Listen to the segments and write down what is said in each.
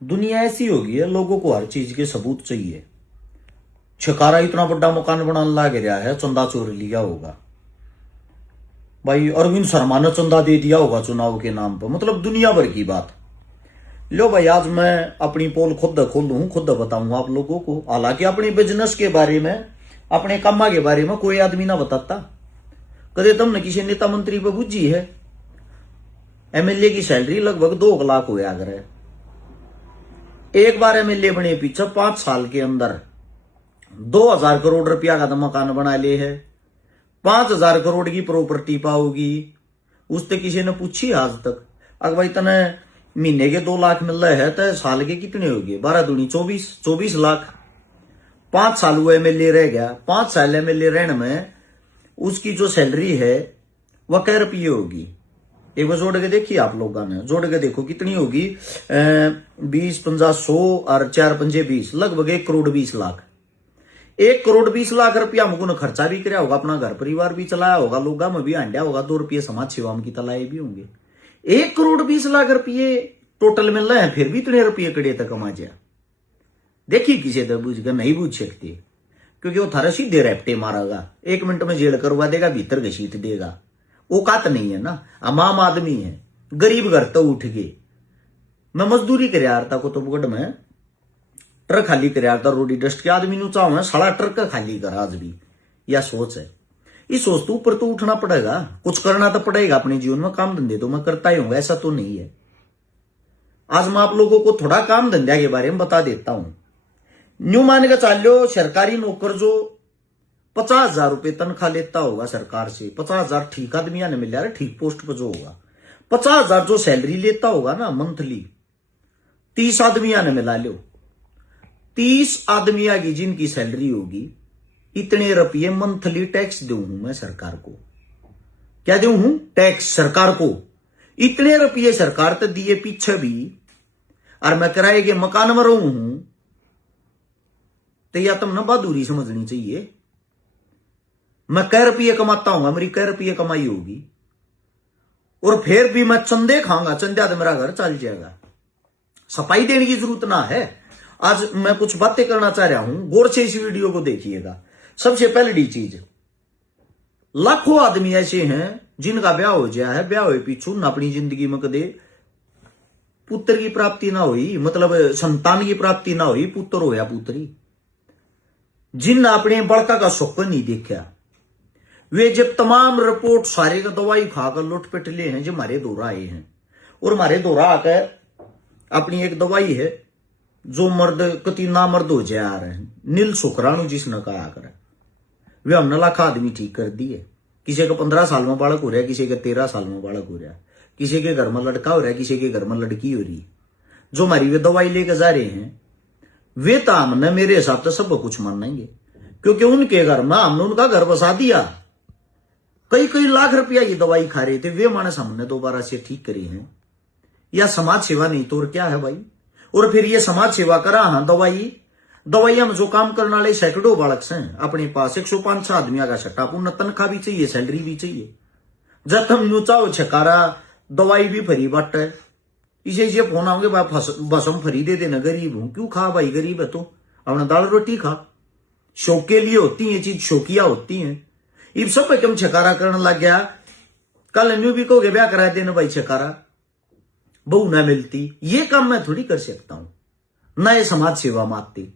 दुनिया ऐसी होगी है, लोगों को हर चीज के सबूत चाहिए। छकारा इतना बड़ा मकान बनाने लग रहा है, चंदा चोर लिया होगा भाई, अरविंद शर्मा ने चंदा दे दिया होगा चुनाव के नाम पर, मतलब दुनिया भर की बात। लो भाई, आज मैं अपनी पोल खुद खोलूं, खुद बताऊंगा आप लोगों को। हालांकि अपने बिजनेस के बारे में, अपने कम्मा के बारे में कोई आदमी ना बताता। कदे तुमने किसी नेता मंत्री पर बुझी है? एमएलए की सैलरी लगभग 2 लाख हो गया करे। एक बार एमएलए बने पीछे 5 साल के अंदर 2000 करोड़ रुपया का तो मकान बना ले है। 5000 करोड़ की प्रॉपर्टी पाओगी। उससे किसी ने पूछी आज तक? अगर भाई तने महीने के 2 लाख मिल रहे हैं तो साल के कितने हो गए? 12 दूनी 24 लाख। 5 साल वो एमएलए रह गया। 5 साल एमएलए रहने में उसकी जो सैलरी है वह कै रुपये होगी? एक बार जोड़ के देखिए, आप लोगों ने जोड़ के देखो कितनी होगी। 20 50 100 और 4 पंजे 20, लगभग 1 करोड़ 20 लाख। 1 करोड़ 20 लाख रुपया हमको ने खर्चा भी कराया होगा, अपना घर परिवार भी चलाया होगा, लोगा में भी आंडिया होगा, 2 रुपये समाज सेवा में की तलाए भी होंगे। 1 करोड़ 20 लाख रुपये टोटल मिल रहे हैं, फिर भी इतने रुपये कड़े तक कमा जाए। देखिए किसी तरह बुझ कर नहीं बुझ सकते, क्योंकि वो थारा सीधे रैप्टे मारेगा, 1 मिनट में जेल करवा देगा, भीतर घसीट देगा। औकात नहीं है ना। हम आम आदमी है, गरीब घर तो उठ गए। मैं मजदूरी कर रहा था कुतुबगढ़ में, ट्रक खाली कर था रोडी डस्ट के। आदमी नु चाहो है सारा ट्रक खाली कर आज भी, यह सोच है। इस सोच तो ऊपर तो उठना पड़ेगा, कुछ करना तो पड़ेगा अपने जीवन में। काम धंधे तो मैं करता ही हूं, ऐसा तो नहीं है। आज मैं आप लोगों को थोड़ा काम धंधा के बारे में बता देता हूं। न्यू मान के चालो, सरकारी नौकर जो 50,000 रुपये तनख्वाह लेता होगा सरकार से, 50,000 ठीक आदमी ने मिल रहा है, ठीक पोस्ट पर जो होगा। 50,000 जो सैलरी लेता होगा ना मंथली, 30 आदमी ने मिला लो। 30 आदमिया की जिनकी सैलरी होगी, इतने रुपये मंथली टैक्स दू हूं मैं सरकार को। क्या दू हूं? टैक्स सरकार को। इतने रुपये सरकार तो दिए पीछे भी, और मैं किराए के मकान में रहूं हूं, तो या तुमने बहादुरी समझनी चाहिए। मैं कै रुपये कमाता हूं, मेरी कै रुपये कमाई होगी, और फिर भी मैं चंदे खाऊंगा, चंदा तो मेरा घर चल जाएगा। सफाई देने की जरूरत ना है। आज मैं कुछ बातें करना चाह रहा हूं, गौर से इस वीडियो को देखिएगा। सबसे पहली चीज, लाखों आदमी ऐसे हैं जिनका ब्याह हो गया है, ब्याह हुए पीछू न अपनी जिंदगी में कदे पुत्र की प्राप्ति ना हुई, मतलब संतान की प्राप्ति ना हुई, पुत्र हो या पुत्री। जिन अपने बड़का का स्वप्न नहीं देखा, वे जब तमाम रिपोर्ट सारे का दवाई खाकर लुट पिट ले हैं, जो हमारे दौरा आए हैं। और हमारे दौरा आकर अपनी एक दवाई है जो मर्द कति ना मर्द हो जा रहे हैं, नील शुक्राणु जिसने कहा कर, वे हमने लाखा आदमी ठीक कर दिए। किसी का 15 साल में बालक हो रहा है, किसी का 13 साल में बालक हो रहा है, किसी के घर में लड़का हो रहा है, किसी के घर में लड़की हो रही है। जो हमारी वे दवाई लेकर जा रहे हैं, वे तो हमने मेरे हिसाब से सब कुछ मानेंगे, क्योंकि उनके घर में हमने उनका घर बसा दिया। कई लाख रुपया की दवाई खा रहे थे, वे मानस हमने दोबारा से ठीक करी है। या समाज सेवा नहीं तो और क्या है भाई? और फिर ये समाज सेवा करा, हाँ दवाई हम जो काम करने वाले सैकड़ों बालक से अपने पास 105 आदमियों का सट्टा, पूर्ण तनख्वाह भी चाहिए, सैलरी भी चाहिए। जब तुम यूं चाहो छकारा दवाई भी फ्री बट है, इसे फोन आओगे बसम फ्री दे देना, गरीब हूं क्यों खा भाई, गरीब है तो अपना दाल रोटी खा। शौक के लिए होती है चीज, शौकिया होती है। इब सब पे कम छकारा करने लग गया। कल न्यू भी कहोगे ब्याह करा देना भाई, छकारा बहू ना मिलती, ये काम मैं थोड़ी कर सकता हूं, ना ये समाज सेवा मांगती।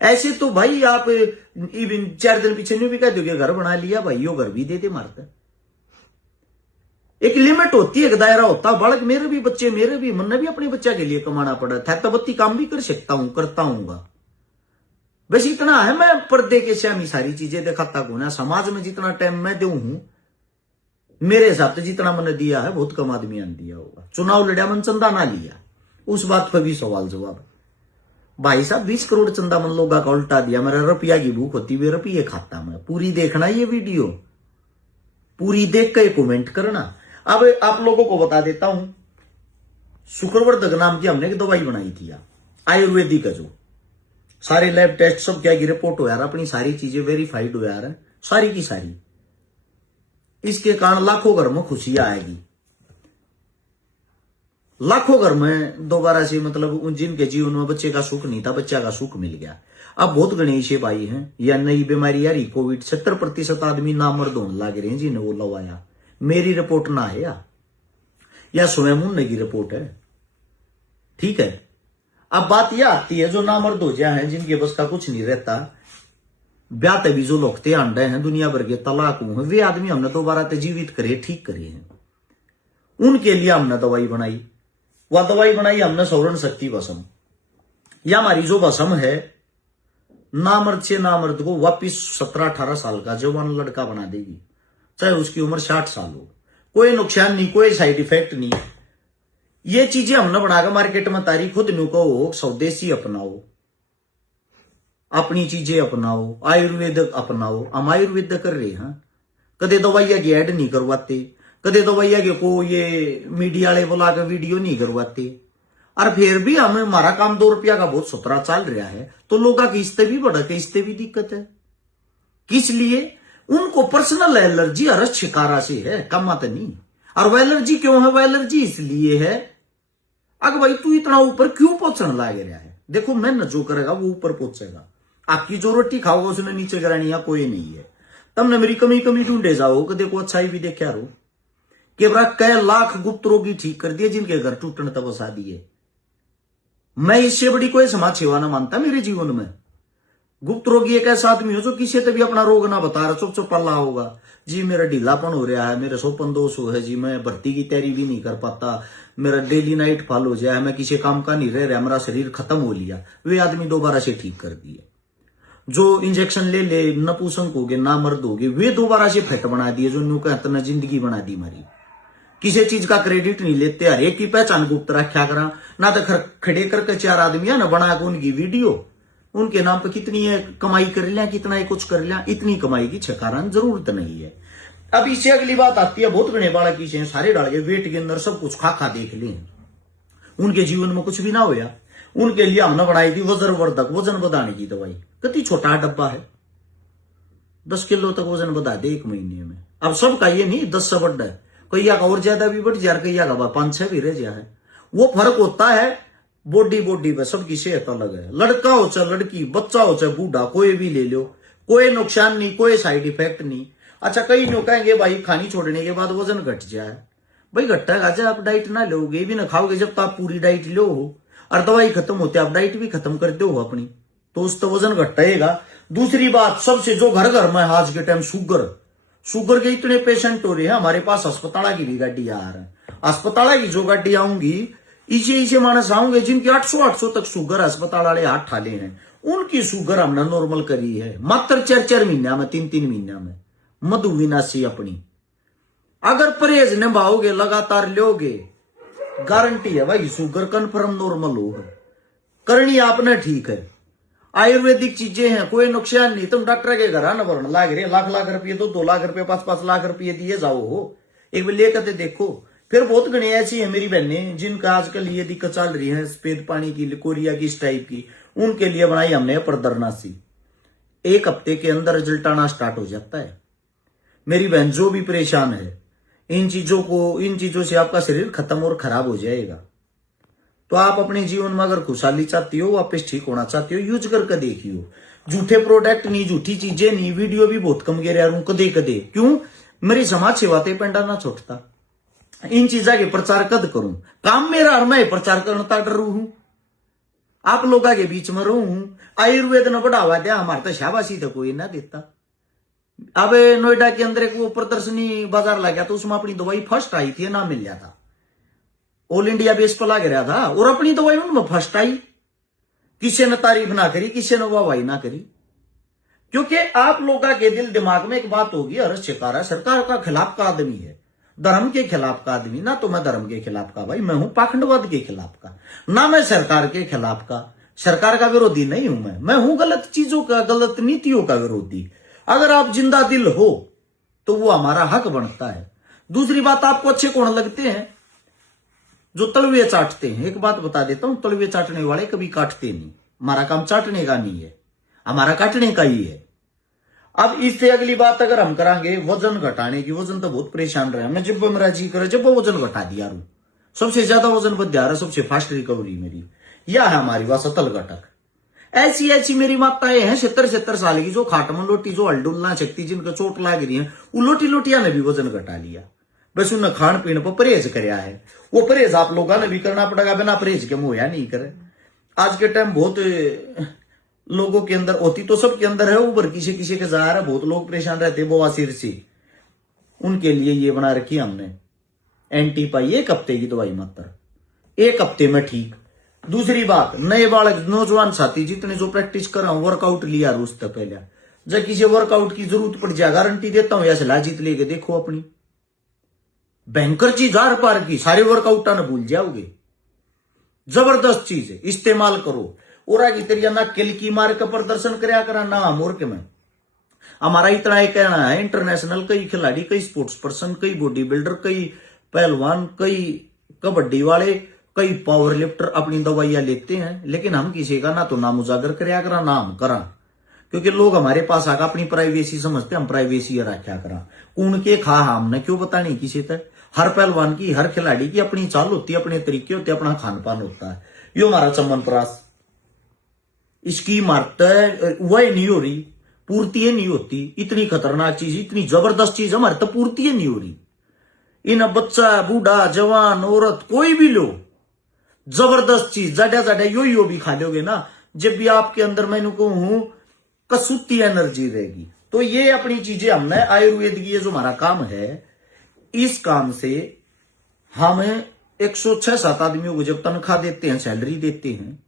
ऐसे तो भाई आप इवन 4 दिन पीछे न्यू भी कह दोगे घर बना लिया भाई, यो घर भी दे दे मारता। एक लिमिट होती है, एक दायरा होता है। बालक मेरे भी बच्चे, मेरे भी मन भी अपने बच्चा के लिए कमाना पड़ा था, तो बत्ती काम भी कर सकता हूं, करता हूंगा। बस इतना है, मैं पर्दे के श्यामी सारी चीजें दिखाता हूं ना। समाज में जितना टाइम मैं दू हूं, मेरे हिसाब से जितना मैंने दिया है बहुत कम आदमी ने दिया होगा। चुनाव लड़ा मन चंदा ना लिया, उस बात पर भी सवाल जवाब। भाई साहब 20 करोड़ चंदा मन लोगों का उल्टा दिया। मेरा रुपया की भूख होती, वे रुपये खाता मैं। पूरी देखना ये वीडियो, पूरी देख के कमेंट करना। अब आप लोगों को बता देता हूं, शुक्रवर्धक नाम की हमने एक दवाई बनाई थी आयुर्वेदिक का, जो सारे लैब टेस्ट सब क्या की रिपोर्ट हो यार, अपनी सारी चीजें वेरीफाइड हो यार, सारी की सारी। इसके कारण लाखों घर में खुशियां आएगी। लाखों घर में दोबारा से मतलब जिनके जीवन में बच्चे का सुख नहीं था, बच्चा का सुख मिल गया। अब बहुत गणेश भाई हैं या नई बीमारी आ रही कोविड, 70% आदमी नामर्द होने लग रहे हैं जिन्हें वो लवाया। मेरी रिपोर्ट ना है या स्वयं उन्ने की रिपोर्ट है, ठीक है। अब बात यह आती है जो नामर्द हो जाए हैं, जिनके बस का कुछ नहीं रहता, ब्याह तभी जो लोगते अंडे हैं दुनिया भर के तलाक हुए, वे आदमी हमने दोबारा ते जीवित करे, ठीक करे हैं। उनके लिए हमने दवाई बनाई, वह दवाई बनाई हमने सौरण शक्ति भस्म। या हमारी जो भस्म है नामर्द से नामर्द को वापिस 17-18 साल का जवान लड़का बना देगी, चाहे उसकी उम्र 60 साल हो। कोई नुकसान नहीं, कोई साइड इफेक्ट नहीं। ये चीजें हमने बनाकर मार्केट में तारी, खुद नु कहो स्वदेशी अपनाओ, अपनी चीजें अपनाओ, आयुर्वेद अपनाओ। हम आयुर्वेद कर रहे हैं, कदे दवाइया की एड नहीं करवाते, कदे दवाइया के को ये मीडिया वाले बुला के वीडियो नहीं करवाते। और फिर भी हमें हमारा काम 2 रुपया का बहुत सुथरा चल रहा है, तो लोगों की इससे भी बढ़ के इससे भी दिक्कत है। किस लिए? उनको पर्सनल एलर्जी अरस शिकारा से है, कमात नहीं। और वो एलर्जी क्यों है? वो एलर्जी इसलिए है, अगर भाई तू इतना ऊपर क्यों पहुंचने लग रहा है? देखो मेहनत जो करेगा वो ऊपर पहुंचेगा। आपकी जो रोटी खाओगे उसने नीचे गिरानी है कोई नहीं है। तुमने मेरी कमी ढूंढे जाओ कि देखो अच्छाई भी देखा रो कि कई लाख गुप्त रोगी ठीक कर दिए, जिनके घर टूटने तक बसा दिए। मैं इससे बड़ी कोई समाज सेवा ना मानता मेरे जीवन में। गुप्त रोगी एक ऐसा आदमी हो जो किसी से भी अपना रोग ना बता रहा, चुप चुप पल्ला होगा जी, मेरा ढीलापन हो रहा है, मेरे सोपन दोष है जी, मैं भर्ती की तैयारी भी नहीं कर पाता, मेरा डेली नाइट फॉल हो जाए, मैं किसी काम का नहीं रह रहा, मेरा शरीर खत्म हो लिया। वे आदमी दोबारा से ठीक कर दिए। जो इंजेक्शन ले नपुंसक हो गए, नामर्द हो गए, वे दोबारा से फिट बना दिए, जो न्यू कहते ना जिंदगी बना दी हमारी। किसी चीज का क्रेडिट नहीं लेते, हर एक की पहचान गुप्त रखा करा ना। तो खड़े करके 4 आदमी है ना बना के उनकी वीडियो, उनके नाम पे कितनी है कमाई कर लिया, कितना है कुछ कर लिया, इतनी कमाई की छकारान जरूरत नहीं है। अब इससे अगली बात आती है, बहुत गणे बालक की सारे डाल के वेट के अंदर सब कुछ खा देख ले, उनके जीवन में कुछ भी ना होया। उनके लिए हमने बनाई थी वज्रवर्धक, वजन बढ़ाने की दवाई। कितनी छोटा डब्बा है, 10 किलो तक वजन बढ़ा दे 1 महीने में। अब सबका ये नहीं 10 से बढ़ है, कईया का और ज्यादा भी बढ़ जा, कईया का 5-6 भी रह जा है। वो फर्क होता है बॉडी पे, सबकी सेहत अलग है। लड़का हो चाहे लड़की, बच्चा हो चाहे बूढ़ा, कोई भी ले लो, कोई नुकसान नहीं, कोई साइड इफेक्ट नहीं। अच्छा कई लोग कहेंगे भाई खानी छोड़ने के बाद वजन घट जाए, भाई घटेगा जब आप डाइट ना लोगे भी ना खाओगे, जब तो आप पूरी डाइट लो और दवाई खत्म होती है आप डाइट भी खत्म कर दो अपनी, तो उससे वजन घटेगा। दूसरी बात, सबसे जो घर घर में आज के टाइम शुगर के इतने पेशेंट हो रहे हैं, हमारे पास अस्पताल की भी गाड़ी आ रहा है। अस्पताल की जो गाड़ी आऊंगी, इसे मानस आऊंगे जिनकी 800 तक शुगर अस्पताल वाले हाथ ठाले हैं, उनकी शुगर हमने नॉर्मल करी है मात्र 4 महीना में, 3 महीना में। मधुविनाशी अपनी अगर परहेज निभाओगे, लगातार लोगे, गारंटी है भाई शुगर कन्फर्म नॉर्मल होगा। करनी आपने ठीक है, आयुर्वेदिक चीजें हैं, कोई नुकसान नहीं। तुम डॉक्टर के घर आना भरना लाग रहे, लाख रुपये 2 लाख रुपये 5 लाख रुपये दिए जाओ हो, एक बार लेकर देखो। फिर बहुत गणी ऐसी है मेरी बहनें जिनका आजकल ये दिक्कत चल रही है सफेद पानी की, कोरिया की, इस टाइप की, उनके लिए बनाई हमने प्रदरनासी। 1 हफ्ते के अंदर रिजल्ट आना स्टार्ट हो जाता है। मेरी बहन जो भी परेशान है इन चीजों से आपका शरीर खत्म और खराब हो जाएगा। तो आप अपने जीवन में अगर खुशहाली चाहती हो, वापस ठीक होना चाहती हो, यूज करके देखियो। झूठे प्रोडक्ट नहीं, झूठी चीजें नहीं, वीडियो भी बहुत कम गिर रहा हूं कदे क्यों मेरी समाज सेवा ते पेंडा ना छोड़ता, इन चीजा के प्रचार कद करूं, काम मेरा और मैं प्रचार करना डरू हूं, आप लोगों के बीच में रहूं हूं। आयुर्वेद ने बढ़ावा दिया, हमारे तो शाबाशी तो कोई ना देता। अब नोएडा के अंदर एक वो प्रदर्शनी बाजार लगा, तो उसमें अपनी दवाई फर्स्ट आई थी, ना मिल गया था, ऑल इंडिया बेस पर लग रहा था, और अपनी दवाई उनमें फर्स्ट आई। किसी ने तारीफ ना करी, किसी ने वाहवाही ना करी, क्योंकि आप लोगों के दिल दिमाग में एक बात होगी, हर्ष शिकारा सरकार का खिलाफ का आदमी है, धर्म के खिलाफ का आदमी ना। तो मैं धर्म के खिलाफ का भाई, मैं हूं पाखंडवाद के खिलाफ का, ना मैं सरकार के खिलाफ का। सरकार का विरोधी नहीं हूं मैं हूं गलत चीजों का, गलत नीतियों का विरोधी। अगर आप जिंदा दिल हो तो वो हमारा हक बनता है। दूसरी बात, आपको अच्छे कौन लगते हैं? जो तलवे चाटते हैं। एक बात बता देता हूं, तलवे चाटने वाले कभी काटते नहीं। हमारा काम चाटने का नहीं है, हमारा काटने का ही है। अब इससे अगली बात अगर हम करांगे वजन घटाने की, वजन तो बहुत परेशान रहे, मैं जब मेरा जी करे जब वजन घटा दिया रू, सबसे ज्यादा वजन बढ़ा रहा, सबसे फास्ट रिकवरी मेरी। यह है हमारी बात अतल घटक। ऐसी ऐसी मेरी माताएं हैं 70-70 साल की, जो खाटमन लोटी, जो हलडुलना शक्ति, जिनको चोट लाग रही है, वो लोटिया ने भी वजन घटा लिया। बस उन्हें खान पीने पर परहेज करया है। वो परहेज आप लोगों ने भी करना पड़ेगा, बिना परहेज के मुंह नहीं करे। आज के टाइम बहुत लोगों के अंदर होती तो सबके अंदर है, ऊपर किसी किसी के जा रहा है। बहुत लोग परेशान रहते बवासीर से, उनके लिए ये बना रखी हमने एंटी पाई, 1 हफ्ते की दवाई मात्र, 1 हफ्ते में ठीक। दूसरी बात, नए बालक नौजवान साथी जितने जो प्रैक्टिस कर रहे हो, वर्कआउट लिया रोज तक पहले, जब किसी वर्कआउट की जरूरत पड़ जाए गारंटी देता हूं, या सलाह जीत लेके देखो अपनी, भयंकर चीज आर पार की, सारे वर्कआउट न भूल जाओगे। जबरदस्त चीज है, इस्तेमाल करो। और आगे तेरिया ना किल की मार का प्रदर्शन करया करा ना मूर्ख में। हमारा इतना ही कहना है, इंटरनेशनल कई खिलाड़ी, कई स्पोर्ट्स पर्सन, कई बॉडी बिल्डर, कई पहलवान, कई कबड्डी वाले, कई पावर लिफ्टर अपनी दवाइयां लेते हैं, लेकिन हम किसी का ना तो नाम उजागर करया करा ना हम करा, क्योंकि लोग हमारे पास आकर अपनी प्राइवेसी समझते, हम प्राइवेसी रखा करा। उनके खा हमने क्यों पता नहीं किसी तक। हर पहलवान की, हर खिलाड़ी की अपनी चाल होती है, अपने तरीके होते, अपना खान पान होता है। यो हमारा चमन प्रास, इसकी मारता वह नहीं हो रही, पूर्ति नहीं होती। इतनी खतरनाक चीज, इतनी जबरदस्त चीज हमारे तो पूर्ति नहीं हो रही। इन बच्चा, बूढ़ा, जवान, औरत, कोई भी लो, जबरदस्त चीज जाडा यो भी खा लोगे ना, जब भी आपके अंदर मैंने कहूं कसूती एनर्जी रहेगी। तो ये अपनी चीजें हमने आयुर्वेद की, ये जो हमारा काम है, इस काम से हम 106-7 आदमियों को जब तनख्वाह देते हैं, सैलरी देते हैं,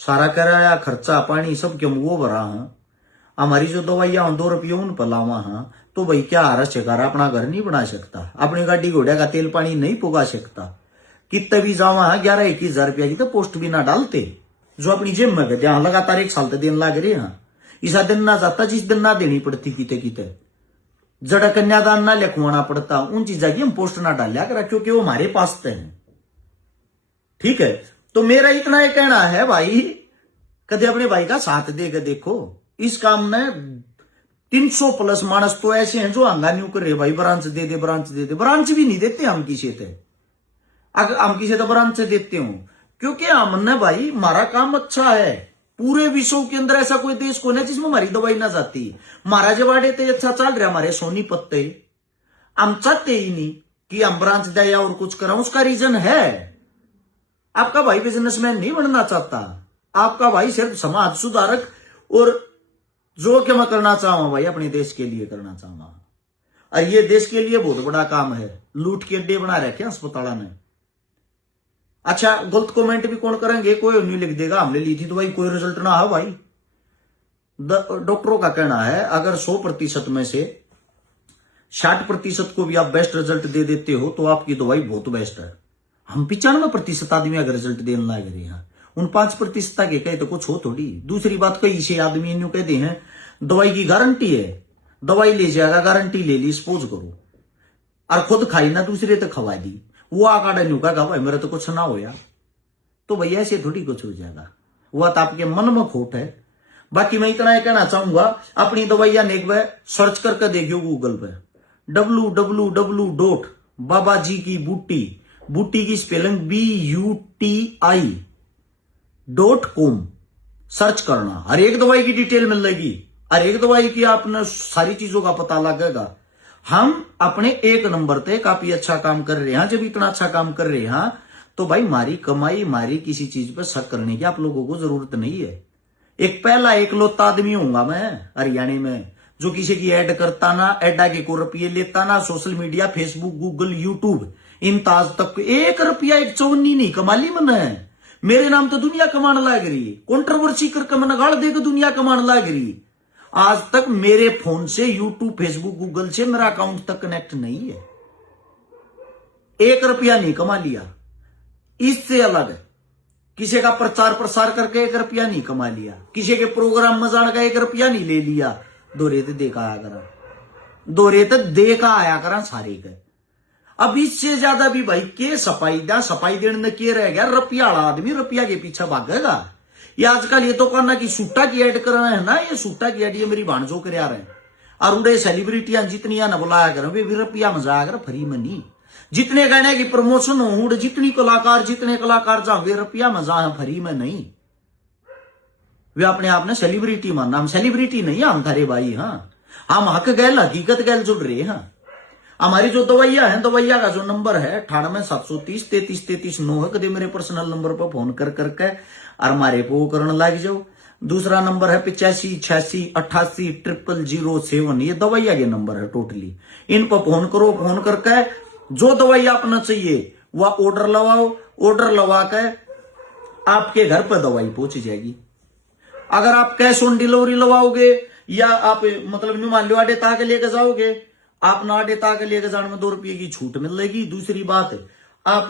सारा किराया खर्चा पानी सब क्यों वो भरा है, हमारी जो दवाइयां 2 रुपये उन पर लावा है, तो भाई क्या हरा शिकारा अपना घर नहीं बना सकता, अपनी गाड़ी घोड़े का तेल पानी नहीं पुगा सकता। कितने भी जावा है 11-21 हजार रुपया की तो पोस्ट भी ना डालते, जो अपनी जेब में गए लगातार 1 साल तक देने लग रहे हैं। इसा दिन ना जाता जिस दिन ना देनी पड़ती, किते जड़ा कन्यादान ना लिखवाना पड़ता, उन चीजा की हम पोस्ट ना डालिया करा, क्योंकि वो हमारे पास है। ठीक है, तो मेरा इतना ही कहना है भाई, कदे अपने भाई का साथ देकर देखो। इस काम में 300+ मानस तो ऐसे हैं जो हंगानियों कर रहे, भाई ब्रांच दे दे, ब्रांच दे दे। ब्रांच भी नहीं देते हम किसी से, अगर हम किसी तो ब्रांच से देते हूं, क्योंकि हमने भाई हमारा काम अच्छा है। पूरे विश्व के अंदर ऐसा कोई देश को नहीं जिसमें हमारी दवाई ना जाती। महाराज वाड़े तो अच्छा चल रहा हमारे सोनीपत, हम चाहते ही नहीं कि हम ब्रांच दे और कुछ करा। उसका रीजन है, आपका भाई बिजनेसमैन नहीं बनना चाहता, आपका भाई सिर्फ समाज सुधारक और जो कि मैं करना चाहूं भाई अपने देश के लिए करना चाहूंगा। और ये देश के लिए बहुत बड़ा काम है, लूट के अड्डे बना रखे अस्पताल ने। अच्छा, गलत कमेंट भी कौन करेंगे, कोई नहीं लिख देगा हमने ली थी दवाई, कोई रिजल्ट ना हो भाई। डॉक्टरों का कहना है अगर 100% में से 60% को भी आप बेस्ट रिजल्ट दे देते हो तो आपकी दवाई बहुत बेस्ट है। हम 95% आदमी अगर रिजल्ट देने लग रहे हैं, उन 5% के कहे तो कुछ हो थोड़ी। दूसरी बात, कई से आदमी इन कहते हैं दवाई की गारंटी है, दवाई ले जाएगा, गारंटी ले ली, सपोज करो, और खुद खाई ना दूसरे तक खवा दी, वो आकाड़ा न्यू कहा भाई मेरा तो कुछ ना हो यार, तो भैया ऐसे थोड़ी कुछ हो जाएगा। वह तो आपके मन में खोट है। बाकी मैं इतना कहना चाहूंगा, अपनी दवाइयां एक बार सर्च करके देखियो गूगल पे, www.बाबाजी की बूटी, बूटी की स्पेलिंग BUTI.com सर्च करना, हर एक दवाई की डिटेल मिल जाएगी, हर एक दवाई की आपने सारी चीजों का पता लगेगा। हम अपने 1 नंबर पे काफी अच्छा काम कर रहे हैं। जब इतना अच्छा काम कर रहे हैं तो भाई मारी कमाई, मारी किसी चीज पे शक करने की आप लोगों को जरूरत नहीं है। एक पहला एकलौता आदमी हूंगा मैं हरियाणा में जो किसी की ऐड करता ना, ऐड आगे को रुपये लेता ना, social media, Facebook, Google, YouTube, इन ताज तक 1 रुपया 1 चौनी नहीं कमा ली मैंने। मेरे नाम तो दुनिया कमाने लग रही, कंट्रोवर्सी करके मैंने गाड़ देकर दुनिया कमाने लग रही। आज तक मेरे फोन से यूट्यूब, फेसबुक, गूगल से मेरा अकाउंट तक कनेक्ट नहीं है, 1 रुपया नहीं कमा लिया। इससे अलग है, किसी का प्रचार प्रसार करके 1 रुपया नहीं कमा लिया, किसी के प्रोग्राम में जाने का 1 रुपया नहीं ले लिया। दोरे तो देखा आया करा, दोरे तो देखा आया करा सारे के। अब इससे ज्यादा भी भाई के सफाई देने में के रह गया। रुपया वाला आदमी रुपया के पीछे भागेगा। ये आजकल ये तो कहना कि सूटा की ऐड करना है ना, ये सूटा की ऐड ये मेरी भाणजो कर रहे हैं, और उड़े सेलिब्रिटियां जितनी ना बुलाया करें वे भी रुपया मजा कर फ्री में नहीं। जितने गाने की प्रमोशन हो, जितने कलाकार जाओगे रुपया में जा फ्री में नहीं। वे अपने आप ने सेलिब्रिटी मानना, हम सेलिब्रिटी नहीं है, हम थारे भाई। हाँ, हम हक गैल हकीकत गैल जुड़ रहे हैं। हमारी जो दवाइया है, दवाइया का जो नंबर है 98-730-33-33-9 है। कभी मेरे पर्सनल नंबर पर फोन कर करके और हमारे को करने लग जाओ। दूसरा नंबर है 85-86-88-00007। ये दवाइया के नंबर है टोटली। इन पर फोन करो, फोन करके जो दवाई अपना चाहिए वह ऑर्डर लगाओ। ऑर्डर लगा के आपके घर पर दवाई पहुंच जाएगी। अगर आप कैश ऑन डिलीवरी लगाओगे या आप मतलब मान लो आडे ताके लेके जाओगे, आप ना आडे ताके लेके जाने में 2 रुपये की छूट मिलेगी। दूसरी बात, आप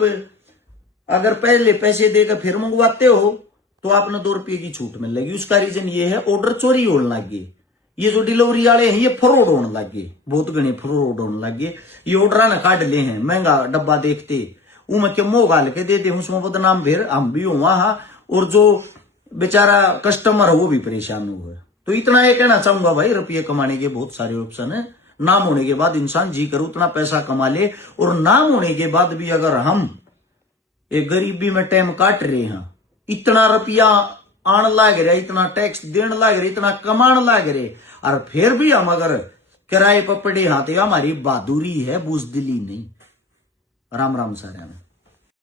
अगर पहले पैसे देकर फिर मंगवाते हो तो आपने 2 रुपये की छूट मिलेगी। उसका रीजन ये है ऑर्डर चोरी होने लग गए। ये जो डिलीवरी वाले हैं ये फ्रॉड होने लग गए, बहुत गणे फ्रॉड होने लग गए। ये ऑर्डर ना काट ले हैं, महंगा डब्बा देखते उमें के मोह गाल के देते उसमें बदनाम फिर हम भी हुआ। और जो बेचारा कस्टमर है वो भी परेशान हुआ। तो इतना ये कहना चाहूंगा भाई, रुपये कमाने के बहुत सारे ऑप्शन है। नाम होने के बाद इंसान जी करो उतना पैसा कमा ले, और नाम होने के बाद भी अगर हम एक गरीबी में टाइम काट रहे हैं, इतना रुपया आने लग रहा, इतना टैक्स देने लग रहे, इतना कमाने लग रहे, और फिर भी हम अगर किराए पर पड़े हाथ, हमारी बहादुरी है, बुजदिली नहीं। राम राम सारे।